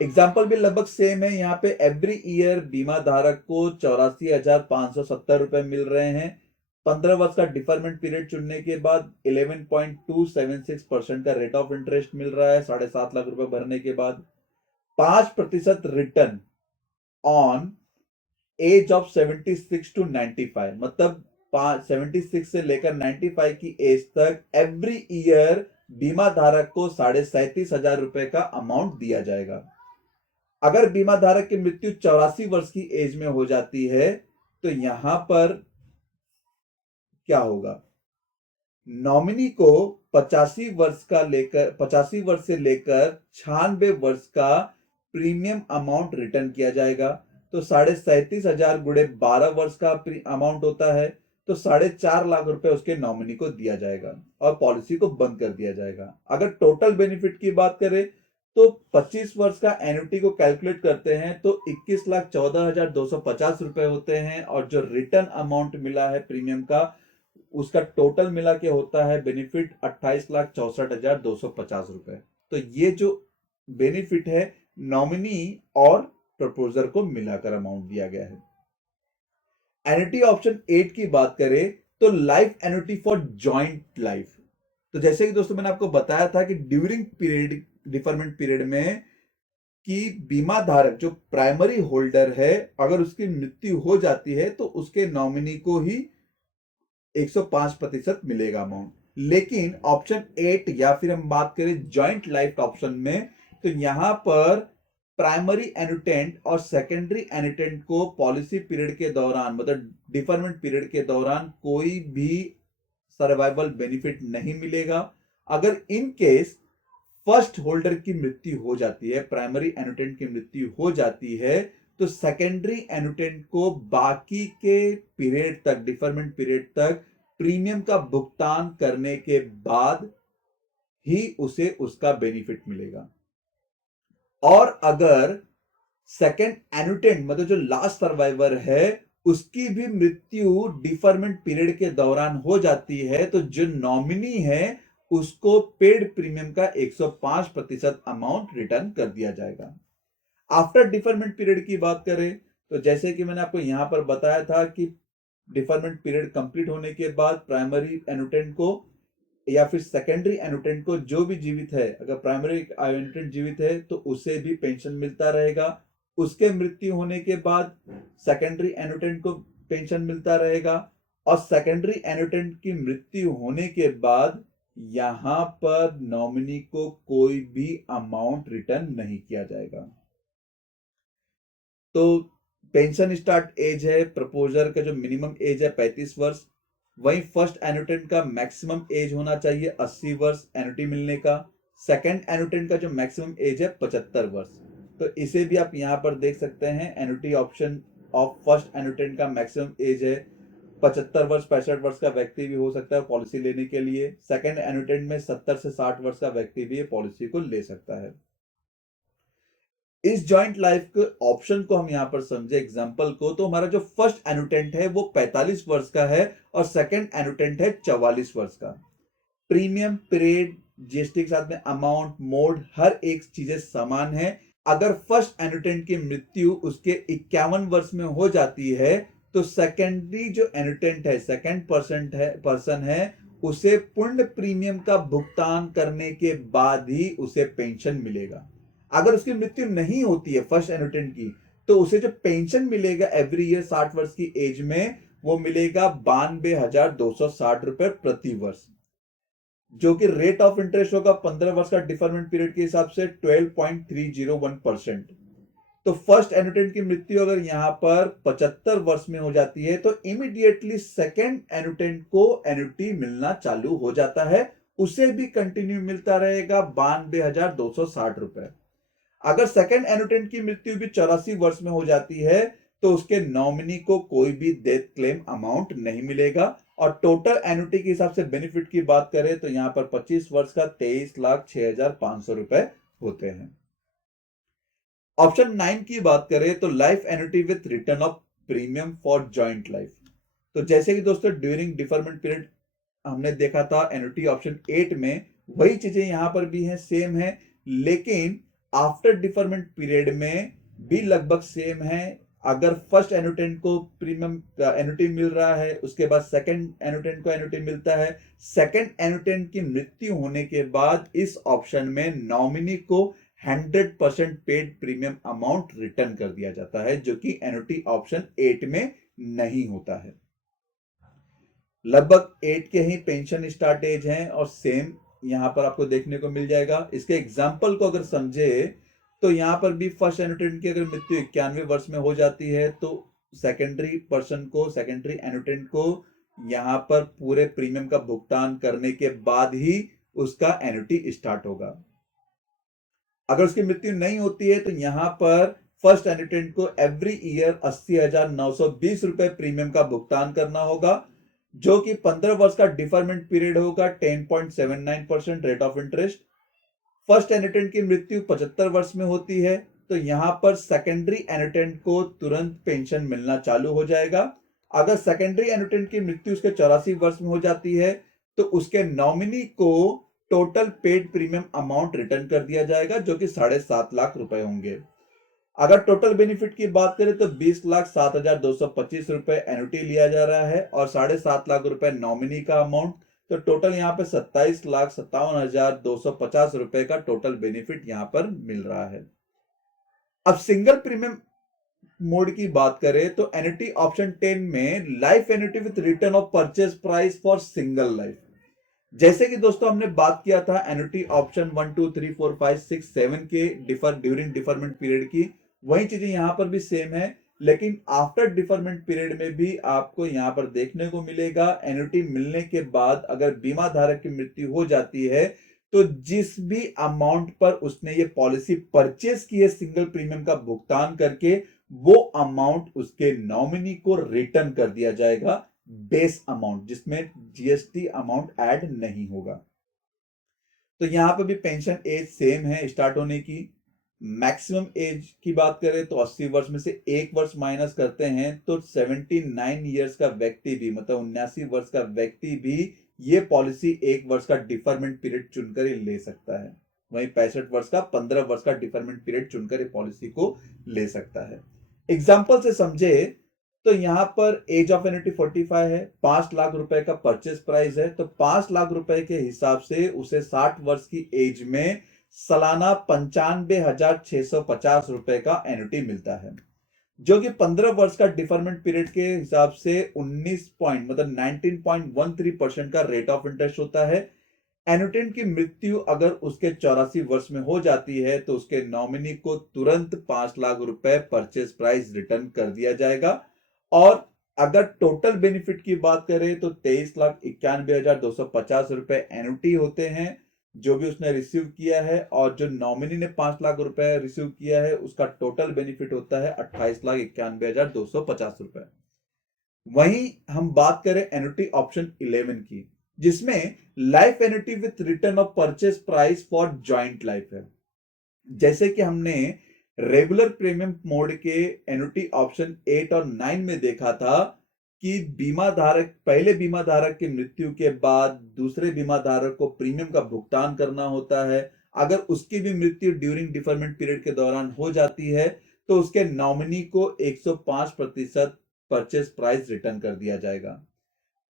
एग्जाम्पल भी लगभग सेम है। यहाँ पे एवरी ईयर बीमा धारक को 84,570 रुपए मिल रहे हैं। 15 वर्ष का डिफरमेंट पीरियड चुनने के बाद 11.276% का रेट ऑफ इंटरेस्ट मिल रहा है 7.5 लाख रुपए भरने के बाद। 5% return on age of 76 to 95, मतलब 76 से लेकर 95 की एज तक एवरी ईयर बीमा धारक को 37,500 रुपए का अमाउंट दिया जाएगा। अगर बीमा धारक की मृत्यु 84 वर्ष की एज में हो जाती है तो यहां पर क्या होगा, नॉमिनी को 85 वर्ष से लेकर 96 वर्ष का प्रीमियम अमाउंट रिटर्न किया जाएगा। तो 37,500 गुणे 12 वर्ष का अमाउंट होता है, तो 4.5 लाख रुपए उसके नॉमिनी को दिया जाएगा और पॉलिसी को बंद कर दिया जाएगा। अगर टोटल बेनिफिट की बात करें तो 25 वर्ष का एन्युटी को कैलकुलेट करते हैं तो 21,14,250 रुपए होते हैं, और जो रिटर्न अमाउंट मिला है प्रीमियम का उसका टोटल मिला के होता है बेनिफिट 28,64,250 रुपए। तो ये जो बेनिफिट है नॉमिनी और प्रपोजर को मिलाकर अमाउंट दिया गया है। एन्युटी ऑप्शन 8 की बात करें तो life annuity for joint life. तो जैसे कि दोस्तों मैंने आपको बताया था कि ड्यूरिंग पीरियड डिफरमेंट पीरियड में कि बीमा धारक जो प्राइमरी होल्डर है अगर उसकी मृत्यु हो जाती है तो उसके नॉमिनी को ही 105% मिलेगा अमाउंट। लेकिन ऑप्शन 8 या फिर हम बात करें जॉइंट लाइफ ऑप्शन में तो यहां पर प्राइमरी एनुटेंट और सेकेंडरी एनुटेंट को पॉलिसी पीरियड के दौरान, मतलब डिफरमेंट पीरियड के दौरान कोई भी सर्वाइवल बेनिफिट नहीं मिलेगा। अगर इन केस फर्स्ट होल्डर की मृत्यु हो जाती है, प्राइमरी एनुटेंट की मृत्यु हो जाती है, तो सेकेंडरी एनुटेंट को बाकी के पीरियड तक, डिफरमेंट पीरियड तक प्रीमियम का भुगतान करने के बाद ही उसे उसका बेनिफिट मिलेगा। और अगर सेकेंड एनुटेंट मतलब जो लास्ट सर्वाइवर है उसकी भी मृत्यु डिफरमेंट पीरियड के दौरान हो जाती है तो जो नॉमिनी है उसको पेड प्रीमियम का 105% अमाउंट रिटर्न कर दिया जाएगा। आफ्टर डिफरमेंट पीरियड की बात करें तो जैसे कि मैंने आपको यहां पर बताया था कि डिफरमेंट पीरियड कंप्लीट होने के बाद प्राइमरी एनुटेंट को या फिर सेकेंडरी एनुटेंट को, जो भी जीवित है, अगर प्राइमरी एनुटेंट जीवित है तो उसे भी पेंशन मिलता रहेगा। उसके मृत्यु होने के बाद सेकेंडरी एनुटेंट को पेंशन मिलता रहेगा, और सेकेंडरी एनुटेंट की मृत्यु होने के बाद यहां पर नॉमिनी को कोई भी अमाउंट रिटर्न नहीं किया जाएगा। तो पेंशन स्टार्ट एज है प्रपोजर का, जो मिनिमम एज है 35 वर्ष, वहीं फर्स्ट एनुटेंट का मैक्सिमम एज होना चाहिए 80 वर्ष एनुटी मिलने का। सेकंड एनुटेंट का जो मैक्सिमम एज है 75 वर्ष। तो इसे भी आप यहां पर देख सकते हैं। एनुटी ऑप्शन ऑफ फर्स्ट एनुटेंट का मैक्सिमम एज है 75 वर्ष, 65 वर्ष का व्यक्ति भी हो सकता है पॉलिसी लेने के लिए। सेकंड एनुटेंट में 70 से 60 वर्ष का व्यक्ति भी पॉलिसी को ले सकता है। इस जॉइंट लाइफ के ऑप्शन को हम यहां पर समझे एग्जांपल को, तो हमारा जो फर्स्ट एनुटेंट है वो 45 वर्ष का है और सेकंड एनुटेंट है 44 वर्ष का। प्रीमियम, पीरियड, जीएसटी के साथ में अमाउंट, मोड, हर एक चीजें समान है। अगर फर्स्ट एनुटेंट की मृत्यु उसके 51 वर्ष में हो जाती है तो सेकेंडरी जो एनुटेंट है, सेकंड पर्सन है, उसे पूर्ण प्रीमियम का भुगतान करने के बाद ही उसे पेंशन मिलेगा। अगर उसकी मृत्यु नहीं होती है फर्स्ट एनुटेंट की, तो उसे जो पेंशन मिलेगा एवरी ईयर 60 वर्ष की एज में, वो मिलेगा 92,260 रुपए प्रति वर्ष, जो कि रेट ऑफ इंटरेस्ट होगा 15 वर्ष का डिफरमेंट पीरियड के हिसाब से 12.301%। तो फर्स्ट एनुटेंट की मृत्यु अगर यहां पर 75 वर्ष में हो जाती है तो इमीडिएटली सेकंड एनुटेंट को एन्युटी मिलना चालू हो जाता है, उसे भी कंटिन्यू मिलता रहेगा 92,260 रुपए। अगर सेकंड एनुटेंट की मृत्यु भी 84 वर्ष में हो जाती है तो उसके नॉमिनी को कोई भी डेथ क्लेम अमाउंट नहीं मिलेगा। और टोटल एन्युटी के हिसाब से बेनिफिट की बात करें तो यहां पर 25 वर्ष का 23,06,500 रुपए होते हैं। ऑप्शन 9 की बात करें तो life annuity with return of premium for joint life. तो जैसे कि दोस्तों ड्यूरिंग डिफरमेंट पीरियड हमने देखा था एन्युटी ऑप्शन 8 में, वही चीजें यहां पर भी हैं, सेम है, लेकिन आफ्टर डिफरमेंट पीरियड में भी लगभग सेम है। अगर फर्स्ट एनुटेंट को प्रीमियम एन्युटी मिल रहा है, उसके बाद सेकंड एनुटेंट को एन्युटी मिलता है, सेकंड एनुटेंट की मृत्यु होने के बाद इस ऑप्शन में नॉमिनी को 100% पेड प्रीमियम अमाउंट रिटर्न कर दिया जाता है, जो कि एन्युटी ऑप्शन 8 में नहीं होता है। लगभग 8 के ही पेंशन स्टार्ट एज हैं और सेम यहां पर आपको देखने को मिल जाएगा। इसके एग्जाम्पल को अगर समझे तो यहां पर भी फर्स्ट एनुटेंट की अगर मृत्यु 91 वर्ष में हो जाती है तो सेकेंडरी पर्सन को, सेकेंडरी एनुटेंट को यहां पर पूरे प्रीमियम का भुगतान करने के बाद ही उसका एन्युटी स्टार्ट होगा। अगर उसकी मृत्यु नहीं होती है तो यहां पर फर्स्ट एनुटेंट को एवरी ईयर 80,920 रुपए प्रीमियम का भुगतान करना होगा, जो कि 15 वर्ष का डिफरमेंट पीरियड होगा, 10.79% रेट ऑफ इंटरेस्ट। फर्स्ट एनुटेंट की मृत्यु 75 वर्ष में होती है तो यहां पर सेकेंडरी एनुटेंट को तुरंत पेंशन मिलना चालू हो जाएगा। अगर सेकेंडरी एनुटेंट की मृत्यु उसके 84 वर्ष में हो जाती है तो उसके नॉमिनी को total paid premium amount return कर दिया जाएगा, जो कि 7.5 लाख रुपए होंगे। अगर टोटल बेनिफिट की बात करें तो 20,07,225 रुपए एन्युटी लिया जा रहा है और 7.5 लाख रुपए नॉमिनी का अमाउंट, तो टोटल यहां पे 27,57,250 रुपए का टोटल बेनिफिट यहां पर मिल रहा है। अब सिंगल प्रीमियम मोड की बात करें तो एन्युटी ऑप्शन 10 में life annuity with return of purchase price for single life. जैसे कि दोस्तों हमने बात किया था एन्युटी ऑप्शन 1, 2, 3, 4, 5, 6, 7 के ड्यूरिंग डिफरमेंट पीरियड की, वही चीजें यहां पर भी सेम है, लेकिन आफ्टर डिफरमेंट पीरियड में भी आपको यहां पर देखने को मिलेगा एन्युटी मिलने के बाद अगर बीमा धारक की मृत्यु हो जाती है तो जिस भी अमाउंट पर उसने ये पॉलिसी परचेस की है सिंगल प्रीमियम का भुगतान करके, वो अमाउंट उसके नॉमिनी को रिटर्न कर दिया जाएगा, बेस अमाउंट जिसमें जीएसटी अमाउंट ऐड नहीं होगा। तो यहां पर भी पेंशन एज सेम है स्टार्ट होने की। मैक्सिमम एज की बात करें तो 80 वर्ष में से 1 वर्ष माइनस करते हैं तो 79 ईयर्स का व्यक्ति भी, मतलब 79 वर्ष का व्यक्ति भी ये पॉलिसी 1 वर्ष का डिफरमेंट पीरियड चुनकर ही ले सकता है। वहीं 65 वर्ष का 15 वर्ष का डिफरमेंट पीरियड चुनकर ये पॉलिसी को ले सकता है। एग्जाम्पल से समझे तो यहां पर एज ऑफ एन्युटी 45 है, 5 लाख रुपए का परचेस प्राइस है, तो 5 लाख रुपए के हिसाब से उसे 60 वर्ष की एज में सालाना 95,650 रुपए का एन्युटी मिलता है, जो कि 15 वर्ष का डिफरमेंट पीरियड के हिसाब से 19% का रेट ऑफ इंटरेस्ट होता है। एनुटेंट की मृत्यु अगर उसके 84 वर्ष में हो जाती है तो उसके नॉमिनी को तुरंत 5 लाख रुपए परचेस प्राइस रिटर्न कर दिया जाएगा। और अगर टोटल बेनिफिट की बात करें तो 23,91,250 रुपए एन्युटी होते हैं जो भी उसने रिसीव किया है, और जो नॉमिनी ने 5 लाख रुपए रिसीव किया है उसका टोटल बेनिफिट होता है 28,91,250 रुपए। वहीं हम बात करें एन्युटी ऑप्शन 11 की, जिसमें life annuity with return of purchase price for joint life है। जैसे कि हमने रेगुलर प्रीमियम मोड के एन्युटी ऑप्शन 8 और 9 में देखा था कि बीमा धारक पहले बीमा धारक की मृत्यु के बाद दूसरे बीमा धारक को प्रीमियम का भुगतान करना होता है। अगर उसकी भी मृत्यु ड्यूरिंग डिफरमेंट पीरियड के दौरान हो जाती है तो उसके नॉमिनी को 105% परचेस प्राइस रिटर्न कर दिया जाएगा।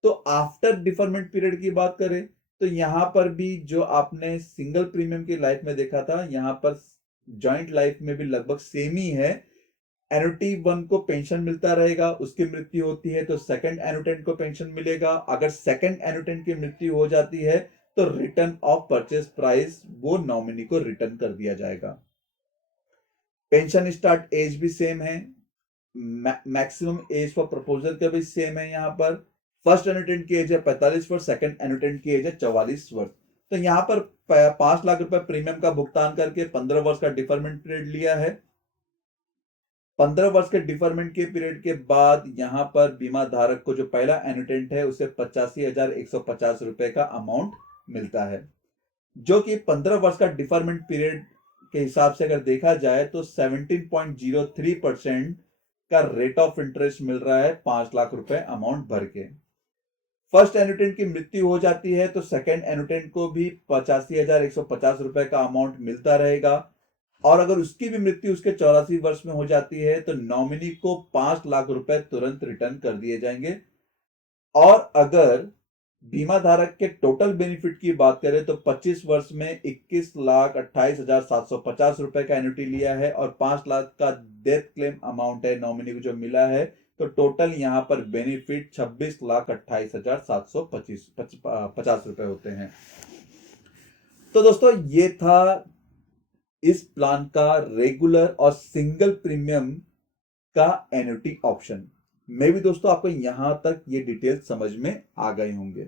तो आफ्टर डिफरमेंट पीरियड की बात करें तो यहां पर भी जो आपने सिंगल प्रीमियम की लाइफ में देखा था, यहां पर जॉइंट लाइफ में भी लगभग सेम ही है। एनुटी वन को पेंशन मिलता रहेगा, उसकी मृत्यु होती है तो सेकंड एनुटेंट को पेंशन मिलेगा। अगर सेकंड एनुटेंट की मृत्यु हो जाती है तो रिटर्न ऑफ परचेस प्राइस वो नॉमिनी को रिटर्न कर दिया जाएगा। पेंशन स्टार्ट एज भी सेम है, मैक्सिमम एज फॉर प्रपोजल का भी सेम है। यहां पर फर्स्ट एनुटेंट की एज है 45 वर्ष, सेकंड एनुटेंट की एज है 44 वर्ष। तो यहां पर 5 लाख रुपए प्रीमियम का भुगतान करके 15 वर्ष का डिफरमेंट पीरियड लिया है। 15 वर्ष के डिफरमेंट के पीरियड के बाद यहां पर बीमा धारक को जो पहला एनुटेंट है उसे 85,150 रुपए का अमाउंट मिलता है, जो कि 15 वर्ष का डिफरमेंट पीरियड के हिसाब से अगर देखा जाए तो 17.03% का रेट ऑफ इंटरेस्ट मिल रहा है 5 लाख रुपए अमाउंट भर के। फर्स्ट एनुटेंट की मृत्यु हो जाती है तो सेकंड एनुटेंट को भी 85,150 रुपए का अमाउंट मिलता रहेगा, और अगर उसकी भी मृत्यु उसके 84 वर्ष में हो जाती है तो नॉमिनी को 5 लाख रुपए तुरंत रिटर्न कर दिए जाएंगे। और अगर बीमा धारक के टोटल बेनिफिट की बात करें तो 25 वर्ष में 21,28,750 रुपए का एन्युटी लिया है और 5 लाख का डेथ क्लेम अमाउंट है नॉमिनी को जो मिला है, तो टोटल यहां पर बेनिफिट 26,28,750 रुपए होते हैं। तो दोस्तों ये था इस प्लान का रेगुलर और सिंगल प्रीमियम का एन्युटी ऑप्शन। मे भी दोस्तों आपको यहां तक ये डिटेल समझ में आ गए होंगे।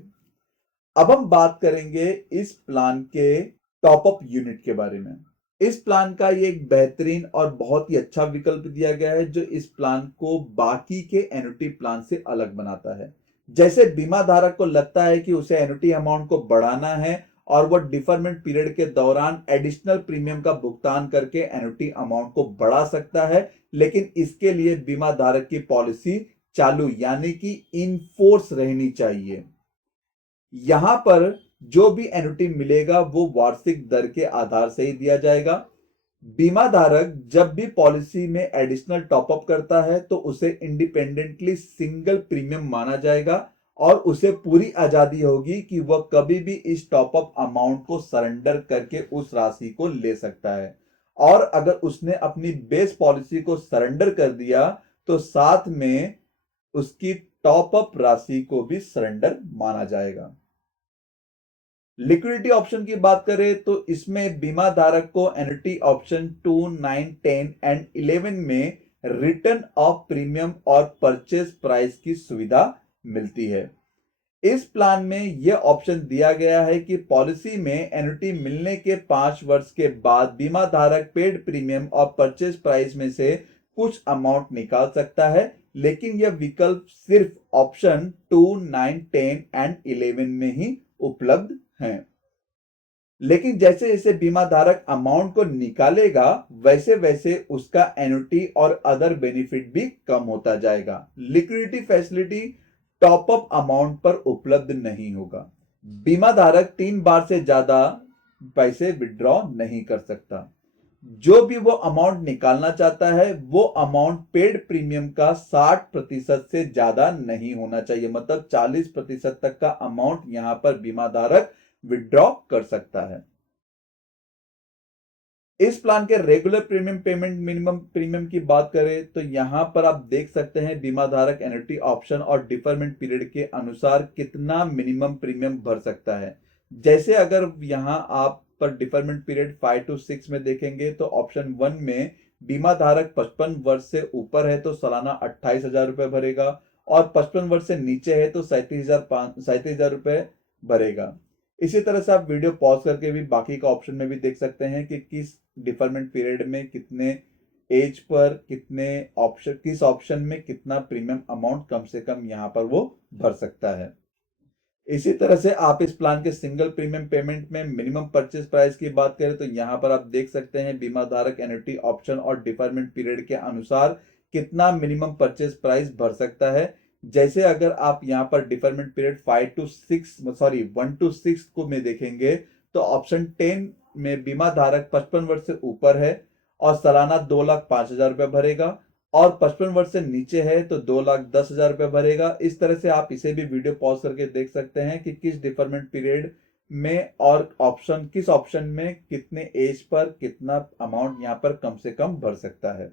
अब हम बात करेंगे इस प्लान के टॉप अप यूनिट के बारे में। इस प्लान का ये एक बेहतरीन और बहुत ही अच्छा विकल्प दिया गया है जो इस प्लान को बाकी के एन्युटी प्लान से अलग बनाता है। जैसे बीमा धारक को लगता है कि उसे एन्युटी अमाउंट को बढ़ाना है और वो डिफरमेंट पीरियड के दौरान एडिशनल प्रीमियम का भुगतान करके एन्युटी अमाउंट को बढ़ा सकता है, लेकिन इसके लिए बीमा धारक की पॉलिसी चालू यानी कि इन फोर्स रहनी चाहिए। यहां पर जो भी एन्युटी मिलेगा वो वार्षिक दर के आधार से ही दिया जाएगा। बीमा धारक जब भी पॉलिसी में एडिशनल टॉपअप करता है तो उसे इंडिपेंडेंटली सिंगल प्रीमियम माना जाएगा और उसे पूरी आजादी होगी कि वह कभी भी इस टॉपअप अमाउंट को सरेंडर करके उस राशि को ले सकता है। और अगर उसने अपनी बेस पॉलिसी को सरेंडर कर दिया तो साथ में उसकी टॉपअप राशि को भी सरेंडर माना जाएगा। लिक्विडिटी ऑप्शन की बात करें तो इसमें बीमा धारक को एन्युटी ऑप्शन 2, 9, 10 एंड 11 में रिटर्न ऑफ प्रीमियम और परचेज प्राइस की सुविधा मिलती है। इस प्लान में यह ऑप्शन दिया गया है कि पॉलिसी में एन्युटी मिलने के 5 वर्ष के बाद बीमा धारक पेड प्रीमियम और परचेज प्राइस में से कुछ अमाउंट निकाल सकता है, लेकिन यह विकल्प सिर्फ ऑप्शन 2, 9, 10 एंड 11 में ही उपलब्ध हैं। लेकिन जैसे जैसे बीमा धारक अमाउंट को निकालेगा वैसे वैसे उसका एन्युटी और अदर बेनिफिट भी कम होता जाएगा। Liquidity facility top up amount पर उपलब्ध नहीं होगा। बीमा धारक 3 बार से ज्यादा पैसे विड्रॉ नहीं कर सकता। जो भी वो अमाउंट निकालना चाहता है वो अमाउंट पेड प्रीमियम का 60% से ज्यादा नहीं होना चाहिए, मतलब 40% तक का अमाउंट यहां पर बीमा धारक विड्रॉ कर सकता है। इस प्लान के regular premium payment minimum premium की बात करें तो यहां पर आप देख सकते हैं बीमा धारक एन्युटी ऑप्शन और डिफरमेंट पीरियड के अनुसार कितना मिनिमम प्रीमियम भर सकता है। जैसे अगर यहां आप पर डिफरमेंट पीरियड 5 to 6 में देखेंगे तो ऑप्शन 1 में बीमा धारक 55 वर्ष से ऊपर है तो सालाना 28,000 रुपए भरेगा और 55 वर्ष से नीचे है तो 37,000 रुपए भरेगा। इसी तरह से आप वीडियो पॉज करके भी बाकी का ऑप्शन में भी देख सकते हैं कि किस डिफरमेंट पीरियड में कितने एज पर किस ऑप्शन में कितना प्रीमियम अमाउंट कम से कम यहां पर वो भर सकता है। इसी तरह से आप इस प्लान के सिंगल प्रीमियम पेमेंट में मिनिमम परचेज प्राइस की बात करें तो यहाँ पर आप देख सकते हैं बीमा धारक एन्युटी ऑप्शन और डिफरमेंट पीरियड के अनुसार कितना मिनिमम परचेज प्राइस भर सकता है। जैसे अगर आप यहाँ पर डिफरमेंट पीरियड 1 to 6 को में देखेंगे तो ऑप्शन 10 में बीमा धारक 55 वर्ष से ऊपर है और सालाना 2,05,000 रुपये भरेगा, और 55 वर्ष से नीचे है तो 2,10,000 रुपये भरेगा। इस तरह से आप इसे भी वीडियो पॉज करके देख सकते हैं कि किस डिफरमेंट पीरियड में और किस ऑप्शन में कितने एज पर कितना अमाउंट यहाँ पर कम से कम भर सकता है।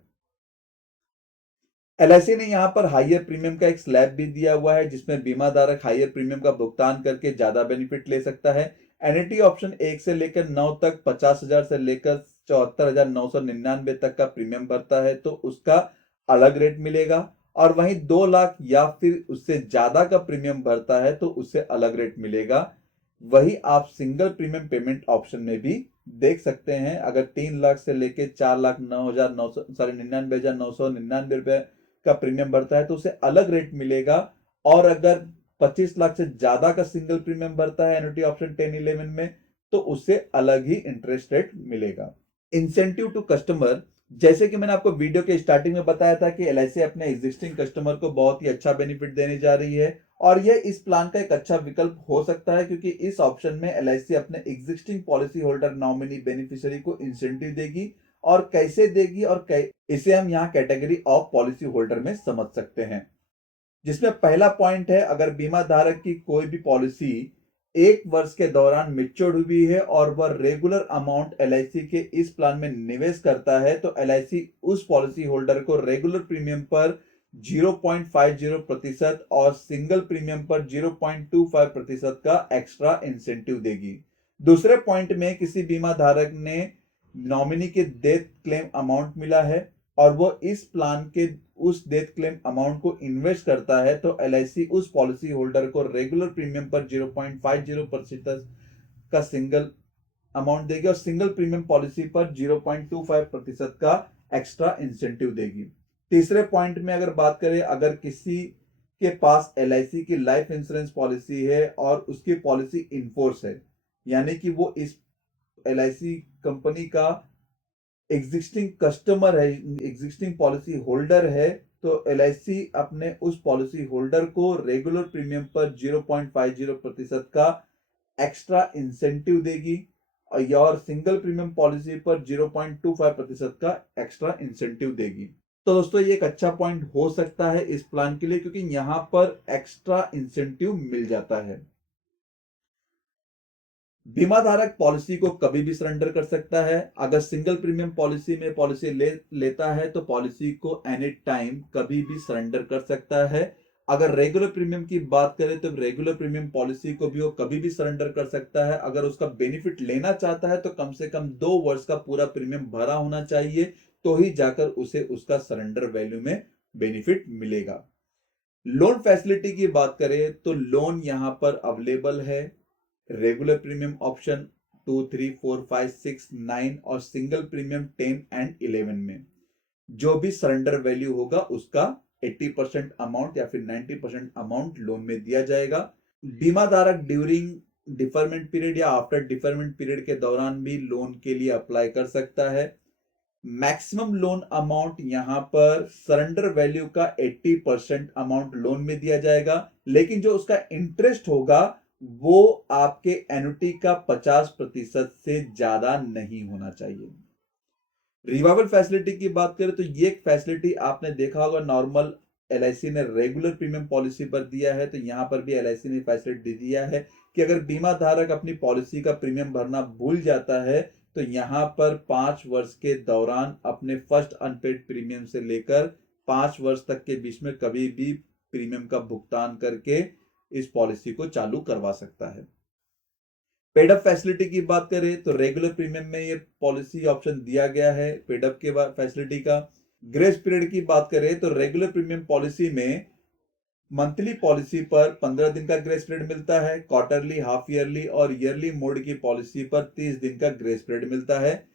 एलआईसी ने यहाँ पर हायर प्रीमियम का एक स्लैब भी दिया हुआ है जिसमें बीमा धारक हायर प्रीमियम का भुगतान करके ज्यादा बेनिफिट ले सकता है। एन्युटी ऑप्शन 1 से लेकर 9 तक 50,000 से लेकर 74,999 तक का प्रीमियम भरता है तो उसका अलग रेट मिलेगा, और वहीं 2 लाख या फिर उससे ज्यादा का प्रीमियम भरता है तो उससे अलग रेट मिलेगा। वही आप सिंगल प्रीमियम पेमेंट ऑप्शन में भी देख सकते हैं, अगर 3 लाख से लेके 4,99,999 रुपए का प्रीमियम भरता है तो उसे अलग रेट मिलेगा, और अगर 25 लाख से ज्यादा का सिंगल प्रीमियम भरता है एन्युटी ऑप्शन 10-11 में तो उससे अलग ही इंटरेस्ट रेट मिलेगा। इंसेंटिव टू कस्टमर, जैसे कि मैंने आपको वीडियो के स्टार्टिंग में बताया था कि एलआईसी अपने एग्जिस्टिंग कस्टमर को बहुत ही अच्छा बेनिफिट देने जा रही है, और यह इस प्लान का एक अच्छा विकल्प हो सकता है क्योंकि इस ऑप्शन में एलआईसी अपने existing policy holder nominee beneficiary को इंसेंटिव देगी, और कैसे देगी और इसे हम यहाँ कैटेगरी ऑफ पॉलिसी होल्डर में समझ सकते हैं। जिसमें पहला पॉइंट है, अगर बीमा धारक की कोई भी पॉलिसी 1 वर्ष के दौरान मैच्योर हुई है और वह रेगुलर अमाउंट एलआईसी के इस प्लान में निवेश करता है तो एलआईसी उस पॉलिसी होल्डर को रेगुलर प्रीमियम पर 0.50% और सिंगल प्रीमियम पर 0.25% का एक्स्ट्रा इंसेंटिव देगी। दूसरे पॉइंट में, किसी बीमा धारक ने नॉमिनी के डेथ क्लेम अमाउंट मिला है और वो इस प्लान के उस डेथ क्लेम अमाउंट को इन्वेस्ट करता है तो एलआईसी उस पॉलिसी होल्डर को रेगुलर प्रीमियम पर 0.50% का सिंगल अमाउंट देगी और सिंगल प्रीमियम पॉलिसी पर 0.25% का एक्स्ट्रा इंसेंटिव देगी। तीसरे पॉइंट में अगर बात करें, अगर किसी के पास एलआईसी की लाइफ इंश्योरेंस पॉलिसी है और उसकी पॉलिसी इनफोर्स है, यानी कि वो इस एलआईसी कंपनी का एग्जिस्टिंग कस्टमर है, एग्जिस्टिंग पॉलिसी होल्डर है, तो एलआईसी अपने उस पॉलिसी होल्डर को रेगुलर प्रीमियम पर 0.50% का एक्स्ट्रा इंसेंटिव देगी और सिंगल प्रीमियम पॉलिसी पर 0.25% का एक्स्ट्रा इंसेंटिव देगी। तो दोस्तों ये एक अच्छा पॉइंट हो सकता है इस प्लान के लिए क्योंकि यहां पर एक्स्ट्रा इंसेंटिव मिल जाता है। बीमा धारक पॉलिसी को कभी भी सरेंडर कर सकता है। अगर सिंगल प्रीमियम पॉलिसी में पॉलिसी लेता है तो पॉलिसी को एनी टाइम कभी भी सरेंडर कर सकता है। अगर रेगुलर प्रीमियम की बात करें तो रेगुलर प्रीमियम पॉलिसी को भी वो कभी भी सरेंडर कर सकता है। अगर उसका बेनिफिट लेना चाहता है तो कम से कम 2 वर्ष का पूरा प्रीमियम भरा होना चाहिए तो ही जाकर उसे उसका सरेंडर वैल्यू में बेनिफिट मिलेगा। लोन फैसिलिटी की बात करें तो लोन यहां पर अवेलेबल है रेगुलर प्रीमियम ऑप्शन 2, 3, 4, 5, 6, 9 और सिंगल प्रीमियम 10 एंड 11 में। जो भी सरेंडर वैल्यू होगा उसका 80% अमाउंट या फिर 90% अमाउंट लोन में दिया जाएगा। बीमा धारक ड्यूरिंग डिफरमेंट पीरियड या आफ्टर डिफरमेंट पीरियड के दौरान भी लोन के लिए अप्लाई कर सकता है। मैक्सिमम लोन अमाउंट यहां पर सरेंडर वैल्यू का 80% अमाउंट लोन में दिया जाएगा, लेकिन जो उसका इंटरेस्ट होगा वो आपके एन्युटी का 50% से ज्यादा नहीं होना चाहिए। रिवाइवल फैसिलिटी की बात करें तो ये एक फैसिलिटी आपने देखा होगा, नॉर्मल एलआईसी ने रेगुलर प्रीमियम पॉलिसी पर दिया है तो यहां पर भी एलआईसी ने फैसिलिटी दिया है कि अगर बीमा धारक अपनी पॉलिसी का प्रीमियम भरना भूल जाता है तो यहां पर 5 वर्ष के दौरान अपने फर्स्ट अनपेड प्रीमियम से लेकर 5 वर्ष तक के बीच में कभी भी प्रीमियम का भुगतान करके इस पॉलिसी को चालू करवा सकता है। पेडअप फैसिलिटी की बात करें तो रेगुलर प्रीमियम में ये पॉलिसी ऑप्शन दिया गया है पेडअप के फैसिलिटी का। ग्रेस पीरियड की बात करें तो रेगुलर प्रीमियम पॉलिसी में मंथली पॉलिसी पर 15 दिन का ग्रेस पीरियड मिलता है, क्वार्टरली, हाफ ईयरली और ईयरली मोड की पॉलिसी पर 30 दिन का ग्रेस पीरियड मिलता है।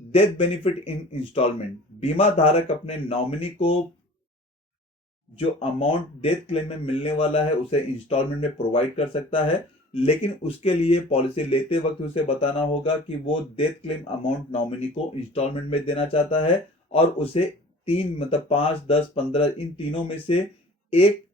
डेथ बेनिफिट इन इंस्टॉलमेंट, बीमा धारक अपने नॉमिनी को जो अमाउंट डेथ क्लेम में मिलने वाला है उसे इंस्टॉलमेंट में प्रोवाइड कर सकता है, लेकिन उसके लिए पॉलिसी लेते वक्त उसे बताना होगा कि वो डेथ क्लेम अमाउंट नॉमिनी को इंस्टॉलमेंट में देना चाहता है और उसे तीन मतलब 5, 10, 15 इन तीनों में से एक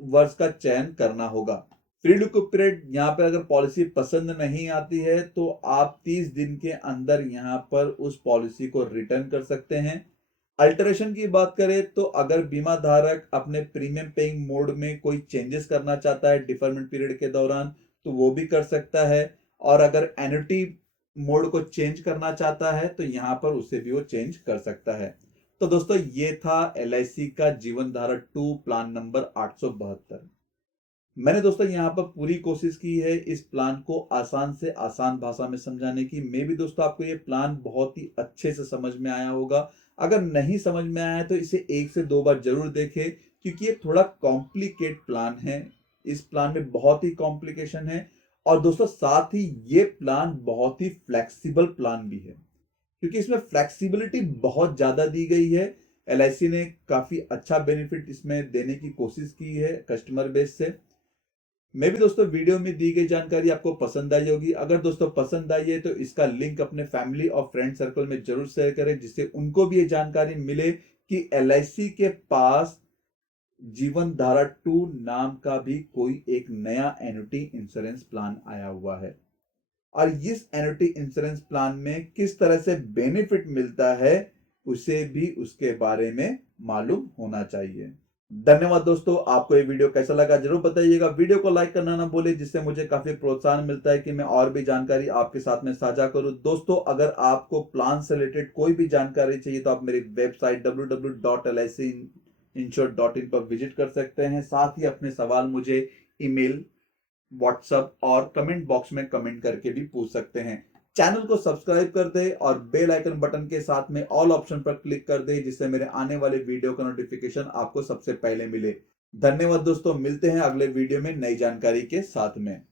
वर्ष का चयन करना होगा। फ्री लुकअप पीरियड, यहाँ पर अगर पॉलिसी पसंद नहीं आती है तो आप 30 दिन के अंदर यहाँ पर उस पॉलिसी को रिटर्न कर सकते हैं। अल्टरेशन की बात करें तो अगर बीमा धारक अपने प्रीमियम पेइंग मोड में कोई चेंजेस करना चाहता है डिफरमेंट पीरियड के दौरान तो वो भी कर सकता है, और अगर एन्युटी मोड को चेंज करना चाहता है तो यहां पर उसे भी वो चेंज कर सकता है। तो दोस्तों ये था LIC का जीवन धारा 2 प्लान नंबर 872। मैंने दोस्तों यहाँ पर पूरी कोशिश की है इस प्लान को आसान से आसान भाषा में समझाने की। मे भी दोस्तों आपको ये प्लान बहुत ही अच्छे से समझ में आया होगा। अगर नहीं समझ में आया तो इसे 1 से 2 बार जरूर देखें, क्योंकि ये थोड़ा कॉम्प्लिकेट प्लान है। इस प्लान में बहुत ही कॉम्प्लिकेशन है, और दोस्तों साथ ही ये प्लान बहुत ही फ्लेक्सिबल प्लान भी है, क्योंकि इसमें फ्लेक्सिबिलिटी बहुत ज्यादा दी गई है। LIC ने काफी अच्छा बेनिफिट इसमें देने की कोशिश की है कस्टमर बेस से। मैं भी दोस्तों वीडियो में दी गई जानकारी आपको पसंद आई होगी। अगर दोस्तों पसंद आई है तो इसका लिंक अपने फैमिली और फ्रेंड सर्कल में जरूर शेयर करें, जिससे उनको भी ये जानकारी मिले कि LIC के पास जीवन धारा 2 नाम का भी कोई एक नया एन्युटी इंश्योरेंस प्लान आया हुआ है, और इस एन्युटी इंश्योरेंस प्लान में किस तरह से बेनिफिट मिलता है उसे भी उसके बारे में मालूम होना चाहिए। धन्यवाद दोस्तों, आपको ये वीडियो कैसा लगा जरूर बताइएगा। वीडियो को लाइक करना ना भूलिए, जिससे मुझे काफी प्रोत्साहन मिलता है कि मैं और भी जानकारी आपके साथ में साझा करूं। दोस्तों अगर आपको प्लान से रिलेटेड कोई भी जानकारी चाहिए तो आप मेरी वेबसाइट www.licinsurance.in पर विजिट कर सकते हैं। साथ ही अपने सवाल मुझे ईमेल, व्हाट्सएप और कमेंट बॉक्स में कमेंट करके भी पूछ सकते हैं। चैनल को सब्सक्राइब कर दे और बेल आइकन बटन के साथ में ऑल ऑप्शन पर क्लिक कर दे, जिससे मेरे आने वाले वीडियो का नोटिफिकेशन आपको सबसे पहले मिले। धन्यवाद दोस्तों, मिलते हैं अगले वीडियो में नई जानकारी के साथ में।